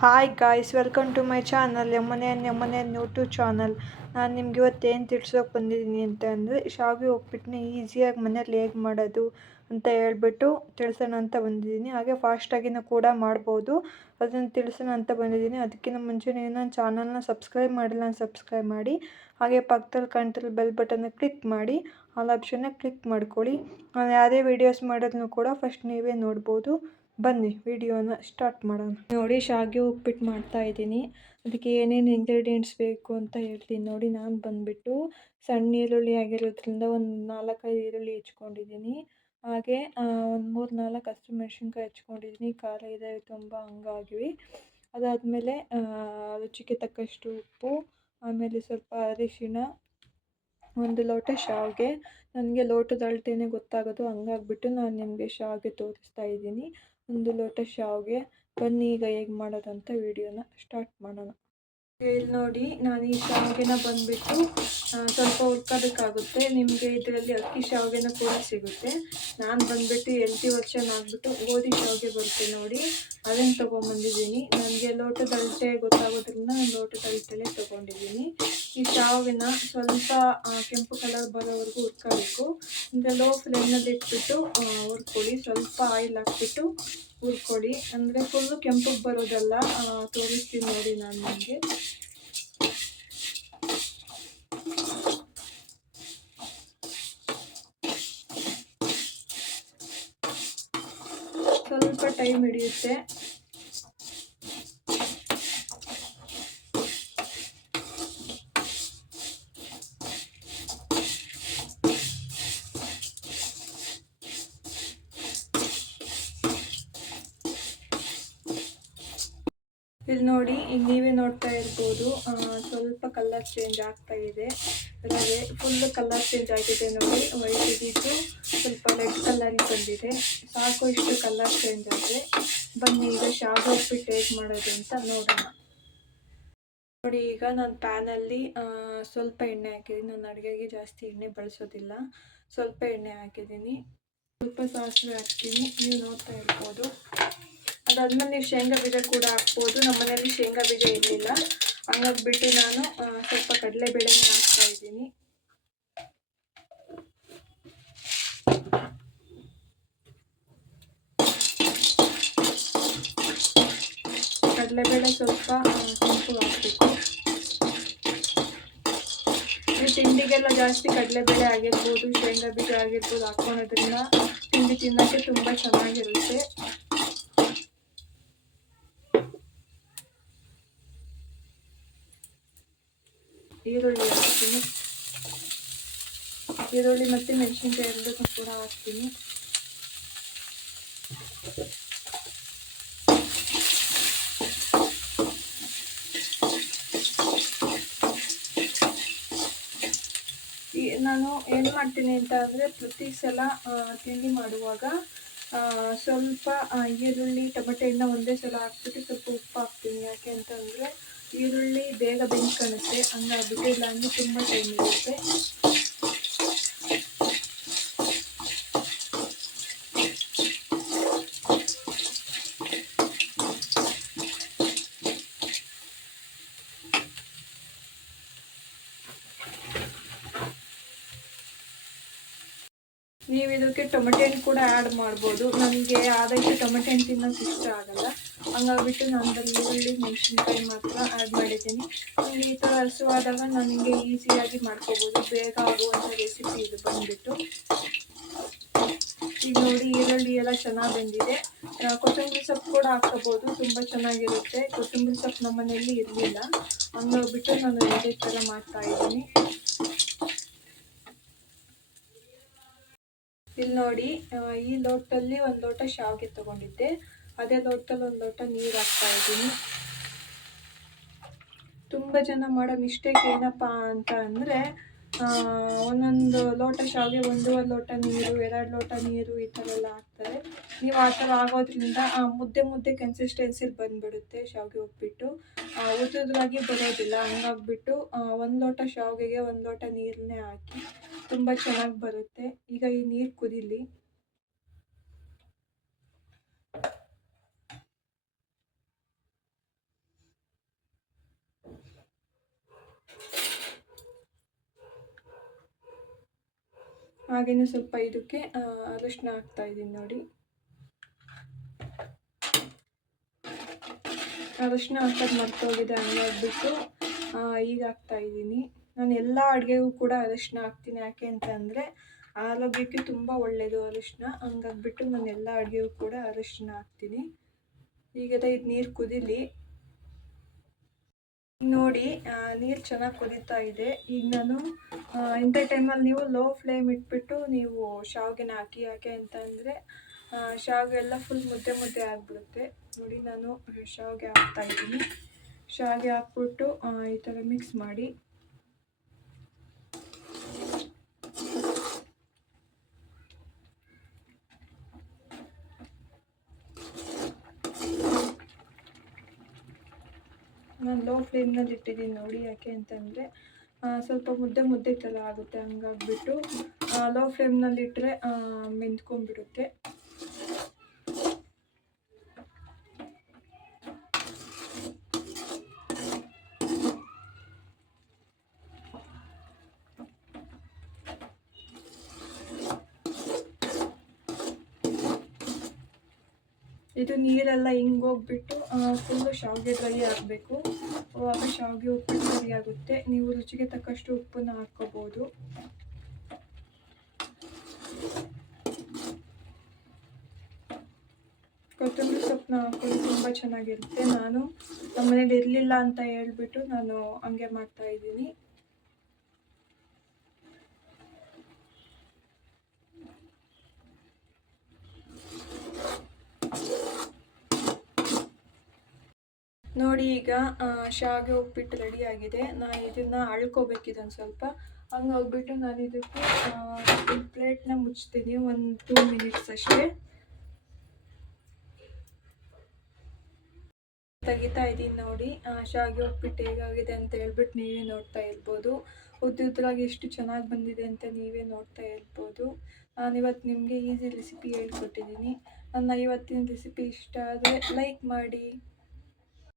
Hi guys, welcome to my channel ಯಮನೆ YouTube channel. ನಾನು ನಿಮ್ಗೆ ಇವತ್ತೇನು ತಿಳ್ಸೋಕೆ ಬಂದಿದ್ದೀನಿ ಅಂತ ಅಂದರೆ, ಶಾವಿಗೆ ಉಪ್ಪಿಟ್ಟನ್ನ ಈಸಿಯಾಗಿ ಮನೇಲಿ ಹೇಗೆ ಮಾಡೋದು ಅಂತ ಹೇಳ್ಬಿಟ್ಟು ತಿಳಿಸೋಣ ಅಂತ ಬಂದಿದ್ದೀನಿ. ಹಾಗೆ ಫಾಸ್ಟಾಗಿನೂ ಕೂಡ ಮಾಡ್ಬೋದು, ಅದನ್ನು ತಿಳಿಸೋಣ ಅಂತ ಬಂದಿದ್ದೀನಿ. ಅದಕ್ಕಿಂತ ಮುಂಚೆ ನೀವು ನನ್ನ ಚಾನಲ್ನ ಸಬ್ಸ್ಕ್ರೈಬ್ ಮಾಡಿಲ್ಲ ಸಬ್ಸ್ಕ್ರೈಬ್ ಮಾಡಿ, ಹಾಗೆ ಪಕ್ಕದಲ್ಲಿ ಕಾಣ್ತಿರೋ ಬೆಲ್ ಬಟನ್ನ ಕ್ಲಿಕ್ ಮಾಡಿ, ಆಲ್ ಆಪ್ಷನ್ನ ಕ್ಲಿಕ್ ಮಾಡ್ಕೊಳ್ಳಿ. ನಾನು ಯಾವುದೇ ವೀಡಿಯೋಸ್ ಮಾಡೋದನ್ನು ಕೂಡ ಫಸ್ಟ್ ನೀವೇ ನೋಡ್ಬೋದು. ಬನ್ನಿ ವಿಡಿಯೋನ ಸ್ಟಾರ್ಟ್ ಮಾಡೋಣ. ನೋಡಿ, ಶಾವಿಗೆ ಉಪ್ಪಿಟ್ಟು ಮಾಡ್ತಾ ಇದ್ದೀನಿ. ಅದಕ್ಕೆ ಏನೇನು ಇಂಗ್ರೀಡಿಯೆಂಟ್ಸ್ ಬೇಕು ಅಂತ ಹೇಳ್ತೀನಿ ನೋಡಿ. ನಾನು ಬಂದುಬಿಟ್ಟು ಸಣ್ಣ ಈರುಳ್ಳಿ ಆಗಿರೋದ್ರಿಂದ ಒಂದು 4-5 ಈರುಳ್ಳಿ ಹೆಚ್ಕೊಂಡಿದ್ದೀನಿ. ಹಾಗೆ ಒಂದು 3-4 ಹಸಿಮೆಣ್ಸಿನ್ಕಾಯಿ ಹೆಚ್ಕೊಂಡಿದ್ದೀನಿ. ಖಾರ ಇದೆ ತುಂಬ ಹಂಗಾಗಿ. ಅದಾದಮೇಲೆ ರುಚಿಗೆ ತಕ್ಕಷ್ಟು ಉಪ್ಪು, ಆಮೇಲೆ ಸ್ವಲ್ಪ ಅರಿಶಿಣ, 1 ಲೋಟ ಶಾವಿಗೆ. ನನಗೆ ಲೋಟದ ಅಳತೆನೇ ಗೊತ್ತಾಗೋದು, ಹಂಗಾಗ್ಬಿಟ್ಟು ನಾನು ನಿಮಗೆ ಶಾವಿಗೆ ತೋರಿಸ್ತಾ ಇದ್ದೀನಿ. 1 ಲೋಟ ಶಾವಿಗೆ. ಬನ್ನಿ ಈಗ ಹೇಗೆ ಮಾಡೋದಂತ ವಿಡಿಯೋನ ಸ್ಟಾರ್ಟ್ ಮಾಡೋಣ. ಇಲ್ಲಿ ನೋಡಿ, ನಾನು ಈ ಶಾವಿಗೆನ ಬಂದುಬಿಟ್ಟು ಸ್ವಲ್ಪ ಹುರ್ಕೋಬೇಕಾಗುತ್ತೆ. ನಿಮಗೆ ಇದರಲ್ಲಿ ಅಕ್ಕಿ ಶಾವಿಗೆನ ಕೂಡ ಸಿಗುತ್ತೆ. ನಾನು ಬಂದುಬಿಟ್ಟು ಹೆಲ್ತಿ ವರ್ಷನ್ ಆಗಿಬಿಟ್ಟು ಗೋಧಿ ಶಾವಿಗೆ ಬರುತ್ತೆ ನೋಡಿ, ಅದನ್ನು ತೊಗೊಂಬಂದಿದ್ದೀನಿ. ನನಗೆ ಲೋಟದ ಅಳತೆ ಗೊತ್ತಾಗೋದ್ರಿಂದ ನಾನು ಲೋಟದ ಅಳತೆಲೇ ತೊಗೊಂಡಿದ್ದೀನಿ. ಈ ಶಾವಿಗೆನ ಸ್ವಲ್ಪ ಕೆಂಪು ಕಲರ್ ಬರೋವರೆಗೂ ಹುರ್ಕೋಬೇಕು. ಅಂದರೆ ಲೋ ಫ್ಲೇಮ್ನಲ್ಲಿ ಇಟ್ಬಿಟ್ಟು ಹುರ್ಕೊಳ್ಳಿ. ಸ್ವಲ್ಪ ಆಯಿಲ್ ಹಾಕ್ಬಿಟ್ಟು ಹುರ್ಕೊಳ್ಳಿ, ಅಂದರೆ ಫುಲ್ಲು ಕೆಂಪಗೆ ಬರೋದಲ್ಲ. ತೋರಿಸ್ತೀನಿ ನೋಡಿ ನಾನು ನಿಮಗೆ. ಸ್ವಲ್ಪ ಟೈಮ್ ಹಿಡಿಯುತ್ತೆ. ಇಲ್ಲಿ ನೋಡಿ, ಈಗ ನೀವೇ ನೋಡ್ತಾ ಇರ್ಬೋದು, ಸ್ವಲ್ಪ ಕಲರ್ ಚೇಂಜ್ ಆಗ್ತಾ ಇದೆ. ರವೆ ಫುಲ್ಲು ಕಲರ್ ಚೇಂಜ್ ಆಗಿದೆ ನೋಡಿ. ವೈಟ್ ಇದ್ದಿದ್ದು ಸ್ವಲ್ಪ ರೆಡ್ ಕಲರಿಗೆ ಬಂದಿದೆ. ಸಾಕು ಇಷ್ಟು ಕಲರ್ ಚೇಂಜ್ ಆದರೆ. ಬನ್ನಿ ಈಗ ಶಾವಿಗೆ ಉಪ್ಪಿಟ್ಟು ಹೇಗೆ ಮಾಡೋದು ಅಂತ ನೋಡೋಣ. ನೋಡಿ, ಈಗ ನಾನು ಪ್ಯಾನಲ್ಲಿ ಸ್ವಲ್ಪ ಎಣ್ಣೆ ಹಾಕಿದ್ದೀನಿ. ನಾನು ಅಡುಗೆಗೆ ಜಾಸ್ತಿ ಎಣ್ಣೆ ಬಳಸೋದಿಲ್ಲ, ಸ್ವಲ್ಪ ಎಣ್ಣೆ ಹಾಕಿದ್ದೀನಿ. ಸ್ವಲ್ಪ ಸಾಸಿವೆ ಹಾಕ್ತೀನಿ, ನೀವು ನೋಡ್ತಾ ಇರ್ಬೋದು. ಅದಾದ್ಮೇಲೆ ನೀವು ಶೇಂಗಾ ಬೀಜ ಕೂಡ ಹಾಕ್ಬೋದು. ನಮ್ಮ ಮನೆಯಲ್ಲಿ ಶೇಂಗಾ ಬೀಜ ಇರಲಿಲ್ಲ, ಹಂಗಾಗ್ಬಿಟ್ಟು ನಾನು ಸ್ವಲ್ಪ ಕಡಲೆಬೇಳೆನ ಹಾಕ್ತಾ ಇದ್ದೀನಿ. ಕಡಲೆಬೇಳೆ ಸ್ವಲ್ಪ ಕೆಂಪು ಹಾಕಬೇಕು. ಈ ತಿಂಡಿಗೆಲ್ಲ ಜಾಸ್ತಿ ಕಡಲೆಬೇಳೆ ಆಗಿರ್ಬೋದು, ಶೇಂಗಾ ಬೀಜ ಆಗಿರ್ಬೋದು ಹಾಕ್ಕೊಳೋದ್ರಿಂದ ತಿಂಡಿ ತಿನ್ನೋಕ್ಕೆ ತುಂಬ ಚೆನ್ನಾಗಿರುತ್ತೆ. ಈರುಳ್ಳಿ ಹಾಕ್ತೀನಿ. ಈರುಳ್ಳಿ ಮತ್ತು ಮೆಣಸಿನ್ಕಾಯಿ ಎರಡನ್ನೂ ಕೂಡ ಹಾಕ್ತೀನಿ. ನಾನು ಏನು ಮಾಡ್ತೀನಿ ಅಂತ ಅಂದರೆ, ಪ್ರತಿ ಸಲ ತಿಂಡಿ ಮಾಡುವಾಗ ಸ್ವಲ್ಪ ಈರುಳ್ಳಿ ಟೊಮೆಟೊ ಹಣ್ಣು ಒಂದೇ ಸಲ ಹಾಕ್ಬಿಟ್ಟು ಸ್ವಲ್ಪ ಉಪ್ಪು ಹಾಕ್ತೀನಿ. ಯಾಕೆ ಅಂತಂದರೆ ಈರುಳ್ಳಿ ಬೇಗ ಬೆಂದ್ಕೊಳ್ಳುತ್ತೆ, ಹಂಗಾಗ್ಬಿಟ್ಟು. ಇಲ್ಲ ಅಂದರೆ ತುಂಬ ಟೈಮ್ ಇರುತ್ತೆ. ನೀವು ಇದಕ್ಕೆ ಟೊಮೆಟೊ ಹಣ್ಣು ಕೂಡ ಆ್ಯಡ್ ಮಾಡ್ಬೋದು. ನನಗೆ ಆದಷ್ಟು ಟೊಮೆಟೊ ಹಣ್ಣು ತಿನ್ನೋಕೆ ಇಷ್ಟ ಆಗಲ್ಲ, ಹಂಗಾಗ್ಬಿಟ್ಟು ನಾನು ಈರುಳ್ಳಿ ಮೆಣಸಿನ್ಕಾಯಿ ಮಾತ್ರ ಆ್ಯಡ್ ಮಾಡಿದ್ದೀನಿ. ನನಗೆ ಈ ಥರ ಹಸುವಾದಾಗ ನನಗೆ ಈಸಿಯಾಗಿ ಮಾಡ್ಕೋಬೋದು, ಬೇಗ ಆಗುವಂಥ ರೆಸಿಪಿ ಇದು ಬಂದುಬಿಟ್ಟು. ಈಗ ನೋಡಿ, ಈರುಳ್ಳಿ ಎಲ್ಲ ಚೆನ್ನಾಗಿ ಬೆಂದಿದೆ. ಕೊತ್ತಂಬರಿ ಸೊಪ್ಪು ಕೂಡ ಹಾಕ್ಕೋಬೋದು, ತುಂಬ ಚೆನ್ನಾಗಿರುತ್ತೆ. ಕೊತ್ತಂಬರಿ ಸೊಪ್ಪು ನಮ್ಮ ಮನೆಯಲ್ಲಿ ಇರಲಿಲ್ಲ, ಹಂಗಾಗ್ಬಿಟ್ಟು ನಾನು ಇದೇ ಥರ ಮಾಡ್ತಾಯಿದ್ದೀನಿ. ಇಲ್ಲಿ ನೋಡಿ, ಈ ಲೋಟದಲ್ಲಿ 1 ಲೋಟ ಶಾವಿಗೆ ತೊಗೊಂಡಿದ್ದೆ, ಅದೇ ಲೋಟದಲ್ಲಿ 1 ಲೋಟ ನೀರು ಹಾಕ್ತಾ ಇದ್ದೀನಿ. ತುಂಬ ಜನ ಮಾಡೋ ಮಿಸ್ಟೇಕ್ ಏನಪ್ಪ ಅಂತ ಅಂದರೆ, ಒಂದೊಂದು ಲೋಟ ಶಾವಿಗೆ 1.5 ಲೋಟ ನೀರು, 2 ಲೋಟ ನೀರು ಈ ಥರ ಎಲ್ಲ ಹಾಕ್ತಾರೆ. ನೀವು ಆ ಥರ ಆಗೋದ್ರಿಂದ ಮುದ್ದೆ ಕನ್ಸಿಸ್ಟೆನ್ಸಿಲಿ ಬಂದುಬಿಡುತ್ತೆ ಶಾವಿಗೆ ಉಪ್ಪಿಟ್ಟು, ಉದುರಾಗಿ ಬರೋದಿಲ್ಲ. ಹಂಗಾಗ್ಬಿಟ್ಟು 1 ಲೋಟ ಶಾವಿಗೆಗೆ 1 ಲೋಟ ನೀರನ್ನೇ ಹಾಕಿ ತುಂಬ ಚೆನ್ನಾಗಿ ಬರುತ್ತೆ. ಈಗ ಈ ನೀರು ಕುದೀಲಿ. ಹಾಗೆಯೇ ಸ್ವಲ್ಪ ಇದಕ್ಕೆ ಅರಿಶಿನ ಹಾಕ್ತಾಯಿದ್ದೀನಿ ನೋಡಿ. ಅರಿಶಿನ ಹಾಕೋದು ಮರ್ತೋಗಿದೆ, ಹಂಗಾಗ್ಬಿಟ್ಟು ಈಗ ಹಾಕ್ತಾಯಿದ್ದೀನಿ. ನಾನು ಎಲ್ಲ ಅಡುಗೆಗೂ ಕೂಡ ಅರಿಶಿನ ಹಾಕ್ತೀನಿ. ಯಾಕೆ ಅಂತ ಅಂದರೆ ಆರೋಗ್ಯಕ್ಕೆ ತುಂಬ ಒಳ್ಳೆಯದು ಅರಿಶಿನ. ಹಂಗಾಗ್ಬಿಟ್ಟು ನಾನು ಎಲ್ಲ ಅಡುಗೆಗೂ ಕೂಡ ಅರಿಶಿನ ಹಾಕ್ತೀನಿ. ಈಗ ಇದು ನೀರು ಕುದೀಲಿ. ನೋಡಿ ನೀರು ಚೆನ್ನಾಗಿ ಕುದೀತಾ ಇದೆ. ಈಗ ನಾನು ಇಂಥ ಟೈಮಲ್ಲಿ ನೀವು ಲೋ ಫ್ಲೇಮ್ ಇಟ್ಬಿಟ್ಟು ನೀವು ಶಾವಿಗೆನ ಹಾಕಿ. ಯಾಕೆ ಅಂತ ಅಂದರೆ ಶಾವಿಗೆ ಎಲ್ಲ ಫುಲ್ ಮುದ್ದೆ ಮುದ್ದೆ ಆಗಿಬಿಡುತ್ತೆ. ನೋಡಿ ನಾನು ಶಾವಿಗೆ ಹಾಕ್ತಾಯಿದ್ದೀನಿ. ಶಾವಿಗೆ ಹಾಕ್ಬಿಟ್ಟು ಈ ಥರ ಮಿಕ್ಸ್ ಮಾಡಿ. ನಾನು ಲೋ ಫ್ಲೇಮ್ನಲ್ಲಿ ಇಟ್ಟಿದ್ದೀನಿ ನೋಡಿ. ಯಾಕೆ ಅಂತಂದರೆ ಸ್ವಲ್ಪ ಮುದ್ದೆ ಮುದ್ದೆ ಥರ ಆಗುತ್ತೆ. ಹಂಗಾಗ್ಬಿಟ್ಟು ಲೋ ಫ್ಲೇಮ್ನಲ್ಲಿ ಇಟ್ಟರೆ ಮೆಂತ್ಕೊಂಡ್ಬಿಡುತ್ತೆ. ಇದು ನೀರೆಲ್ಲ ಹಿಂಗೋಗ್ಬಿಟ್ಟು ಫುಲ್ಲು ಶಾವಿಗೆ ಡ್ರೈ ಆಗಬೇಕು. ಆವಾಗ ಶಾವಿಗೆ ಉಪ್ಪಿಟ್ಟು ರೆಡಿ ಆಗುತ್ತೆ. ನೀವು ರುಚಿಗೆ ತಕ್ಕಷ್ಟು ಉಪ್ಪನ್ನು ಹಾಕ್ಕೋಬೋದು. ಕೊತ್ತಂಬರಿ ಸೊಪ್ಪನ್ನ ಹಾಕೋದು ತುಂಬ ಚೆನ್ನಾಗಿರುತ್ತೆ. ನಾನು ನಮ್ಮ ಮನೇಲಿ ಇರಲಿಲ್ಲ ಅಂತ ಹೇಳ್ಬಿಟ್ಟು ನಾನು ಹಂಗೆ ಮಾಡ್ತಾಯಿದ್ದೀನಿ. ನೋಡಿ ಈಗ ಶಾವಿಗೆ ಉಪ್ಪಿಟ್ಟು ರೆಡಿಯಾಗಿದೆ. ನಾನು ಇದನ್ನು ಅಳ್ಕೋಬೇಕಿದೊಂದು ಸ್ವಲ್ಪ. ಹಂಗೋಗ್ಬಿಟ್ಟು ನಾನು ಇದಕ್ಕೆ ಪ್ಲೇಟ್ನ ಮುಚ್ತೀನಿ 1-2 ಮಿನಿಟ್ಸ್ ಅಷ್ಟೇ. ತೆಗಿತಾ ಇದ್ದೀನಿ ನೋಡಿ ಶಾವಿಗೆ ಉಪ್ಪಿಟ್ಟು ಹೇಗಾಗಿದೆ ಅಂತ ಹೇಳ್ಬಿಟ್ಟು ನೀವೇ ನೋಡ್ತಾ ಇರ್ಬೋದು. ಉದ್ದುದ್ರಾಗಿ ಎಷ್ಟು ಚೆನ್ನಾಗಿ ಬಂದಿದೆ ಅಂತ ನೀವೇ ನೋಡ್ತಾ ಇರ್ಬೋದು. ನಾನಿವತ್ತು ನಿಮಗೆ ಈಸಿ ರೆಸಿಪಿ ಹೇಳ್ಕೊಟ್ಟಿದ್ದೀನಿ. ನನ್ನ ಇವತ್ತಿನ ರೆಸಿಪಿ ಇಷ್ಟ ಆದರೆ ಲೈಕ್ ಮಾಡಿ.